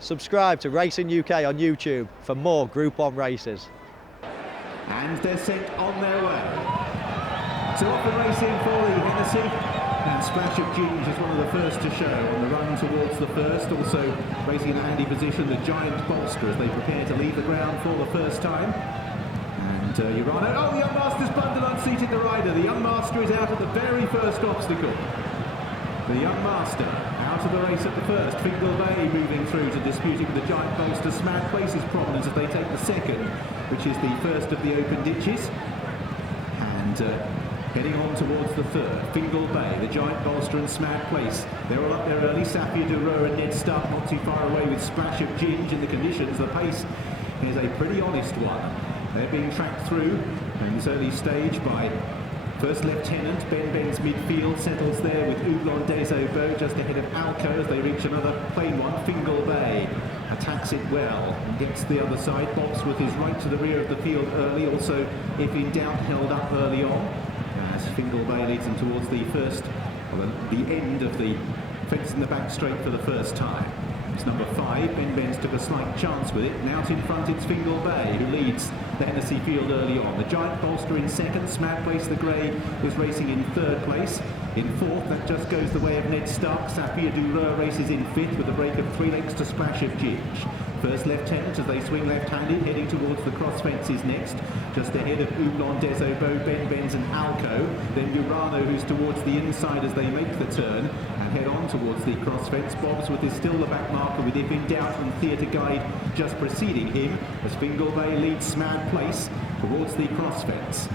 Subscribe to Racing UK on YouTube for more Group 1 races. And they're sent on their way. So off the racing for the Hennessy. And Splash of Ginge is one of the first to show on the run towards the first. Also racing in a handy position, the Giant Bolster, as they prepare to leave the ground for the first time. And Urano, oh, the Young Master's bundle unseated the rider. The Young Master is out at the very first obstacle. The Young Master out of the race at the first. Fingal Bay moving through to disputing with the Giant Bolster. Smad places prominence as they take the second, which is the first of the open ditches. And heading on towards the third. Fingal Bay, the Giant Bolster and Smad Place. They're all up there early. Safia Duro and Ned Stark not too far away with Splash of Ginge in the conditions. The pace is a pretty honest one. They're being tracked through in this early stage by First Lieutenant. Ben's midfield settles there with Oublon des Obeaux just ahead of Alco as they reach another plain one. Fingal Bay attacks it well and gets the other side. Bobsworth is right to the rear of the field early. Also, if in doubt, held up early on as Fingal Bay leads them towards the first, or the end of the fence in the back straight for the first time. It's number 5. Ben's took a slight chance with it. And out in front it's Fingal Bay who leads the Hennessy field early on. The Giant Bolster in second. Smad Place, the grey, was racing in third place. In fourth, that just goes the way of Ned Stark. Safia Duro races in fifth with a break of 3 lengths to Splash of Ginge. First Lieutenant as they swing left-handed, heading towards the cross fences next. Just ahead of Oublon des Obeaux, Ben's and Alco. Then Urano, who's towards the inside as they make the turn and head on towards the cross fence. Bobsworth is still the back marker with If in Doubt and Theatre Guide just preceding him as Fingal Bay leads Smad Place towards the cross fence.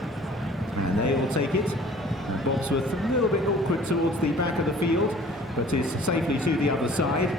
And they will take it. And Bobsworth a little bit awkward towards the back of the field, but is safely to the other side.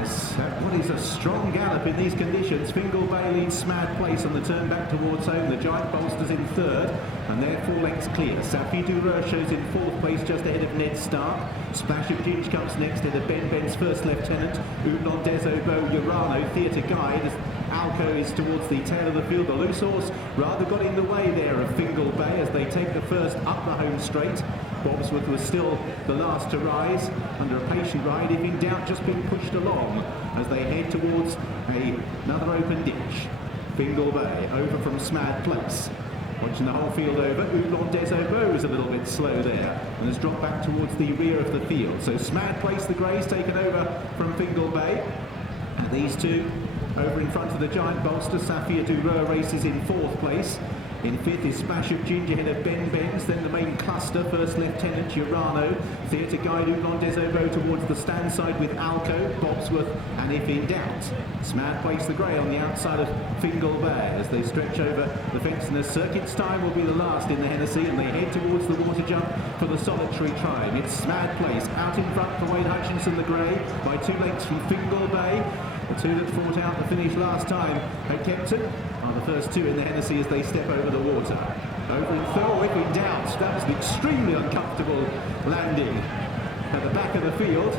As what is a strong gallop in these conditions. Fingal Bay leads Smad Place on the turn back towards home. The Giant Bolster's in third, and they're 4 lengths clear. Safia Duro shows in fourth place just ahead of Ned Stark. Splash of Ginge comes next ahead of Ben's First Lieutenant. Oublon des Obeaux, Urano, Theatre Guide. As Alco is towards the tail of the field. The loose horse rather got in the way there of Fingal Bay as they take the first up the home straight. Bobsworth was still the last to rise under a patient ride. If in doubt, just being pushed along as they head towards another open ditch. Fingal Bay over from Smad Place. Watching the whole field over, Oublon des Obeaux is a little bit slow there and has dropped back towards the rear of the field. So Smad Place, the greys, taken over from Fingal Bay. And these two over in front of the Giant Bolster. Safia Duro races in fourth place. In fifth is Splash of Ginge ahead of Ben's, then the main cluster, First Lieutenant Urano, Theatre Guide Oublon des Obeaux towards the stand side with Alco, Bobsworth, and If in Doubt. Smad Place, the grey, on the outside of Fingal Bay as they stretch over the fence, and the circuit's time will be the last in the Hennessy, and they head towards the water jump for the solitary trying. It's Smad Place out in front for Wade Hutchinson, the grey, by 2 lengths from Fingal Bay. The two that fought out the finish last time at Kempton are the first two in the Hennessy as they step over the water. Over in third, If in Doubt. That was an extremely uncomfortable landing at the back of the field.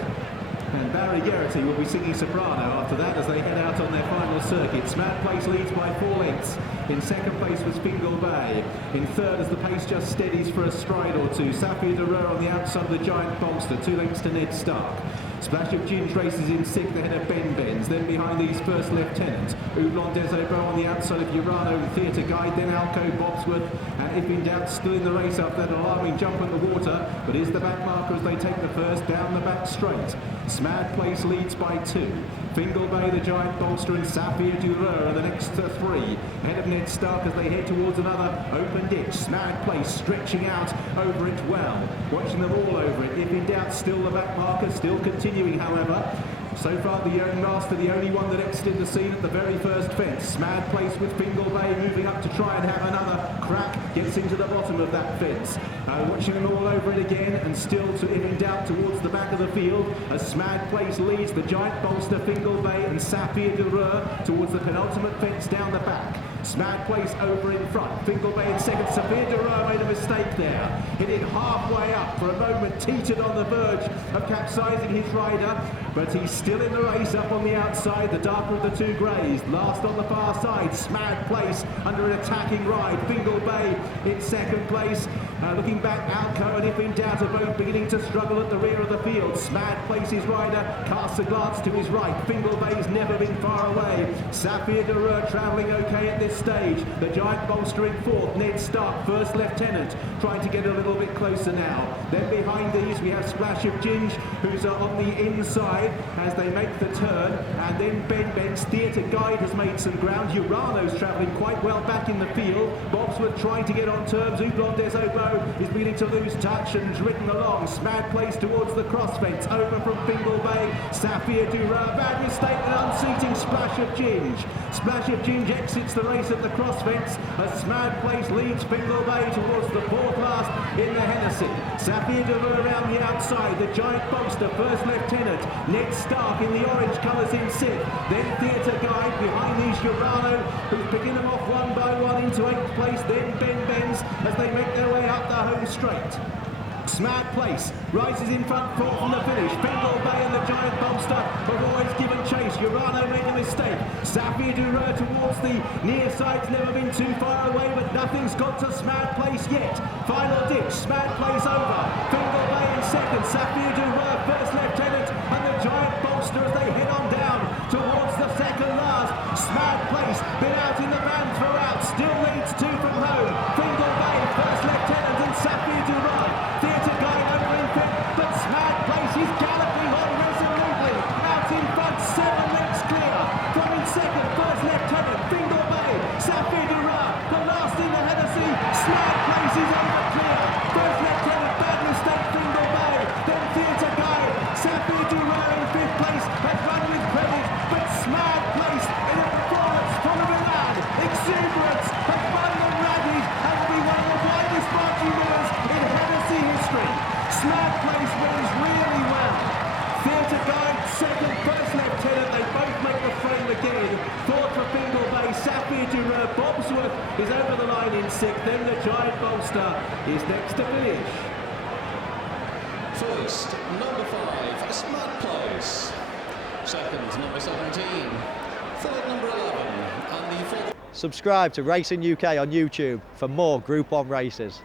And Barry Geraghty will be singing soprano after that as they head out on their final circuit. Smad Place leads by 4 lengths. In second place was Fingal Bay. In third, as the pace just steadies for a stride or two, Safia Duro on the outside of the Giant Bolster, 2 lengths to Ned Stark. Splash of Ginge races in sixth ahead of Ben's. Then behind these First Lieutenant, Oublon des Obeaux on the outside of Urano and Theatre Guide. Then Alco, Bobsworth, and If in Doubt still in the race after that alarming jump at the water, but is the back marker as they take the first down the back straight. Smad Place leads by 2. Fingal Bay, the Giant Bolster, and Safia Duro are the next 3. Ahead of Ned Stark as they head towards another open ditch. Smad Place stretching out over it well. Watching them all over it. If in Doubt, still the back marker, still continuing, however. So far, the Young Master, the only one that exited the scene at the very first fence. Smad Place with Fingal Bay moving up to try and have another crack. Gets into the bottom of that fence. Watching them all over it again, and still to If in Doubt towards the back of the field as Smad Place leads the Giant Bolster, Fingal Bay, and Safia Duro towards the penultimate fence down the back. Smad Place over in front. Fingal Bay in second. Safia Duro made a mistake there. Hit it halfway up for a moment, teetered on the verge of capsizing his rider. but he's still in the race up on the outside, the darker of the two greys. Last on the far side, Smad Place under an attacking ride. Fingal Bay in second place. Looking back, Alco and if in doubt are both beginning to struggle at the rear of the field. Smad Place's rider casts a glance to his right. Fingal Bay's never been far away. Sapphire de Reur travelling okay at this stage. The Giant Bolster in fourth. Ned Stark, first lieutenant, trying to get a little bit closer now. Then behind these we have Splash of Ginge, who's on the inside as they make the turn. And then Ben Ben's Theatre Guide has made some ground. Urano's travelling quite well back in the field. Bobsworth trying to get on terms. Oublon des Oboes is beginning to lose touch and ridden along. Smad Place towards the cross fence. Over from Fingal Bay. Sapphire du Reur. Bad mistake and unseating Splash of Ginge. Splash of Ginge exits the race at the cross fence as Smad Place leads Fingal Bay towards the fourth last in the Hennessy. Sapphire du Reur around the outside. The Giant Bolster, first lieutenant. Ned Stark in the orange colours in sixth. Then Theatre Guide behind these Urano, who's picking them off one by one into eighth place. Then Ben Benz as they make their way up the home straight. Smad Place rises in front, fourth from the finish. Fingal Bay and the Giant Bolster have always given chase. Urano made a mistake. Sapphire du Reur towards the near side's never been too far away, but nothing's got to Smad Place yet. Final ditch, Smad Place over. Fingal Bay in second. Sapphire du Reur first lieutenant, and the Giant Bolster as they head on down towards the second last. Smad Place been out in the van throughout, still leads two from home. Fingal Bay first lieutenant and Sapphire du Reur. Theatre Guide over in fifth, but Smad Place is galloping on resolutely. Out in front, 7 lengths clear. From in second, first lieutenant, Fingal Bay, Sapphire du Reur, the last in the Hennessy. Smad Place is over clear. First lieutenant, bad mistake, Fingal Bay. Then Theatre Guide, Sapphire du Reur in fifth place, has run with credit, but Smad Place in a performance full of elan, exuberance, has run them ragged and will be one of the widest marching winners in Hennessy history. Smad Place wins really well. Theatre Guide, second, first lieutenant, they both make the frame again. Fourth for Fingal Bay, Sapphire du Reur. Bobsworth is over the line in sixth, then the Giant Bolster is next to finish. First, number 5, Smad Place. Second, number 17. Third, number 11. And the fourth. Subscribe to Racing UK on YouTube for more Group 1 races.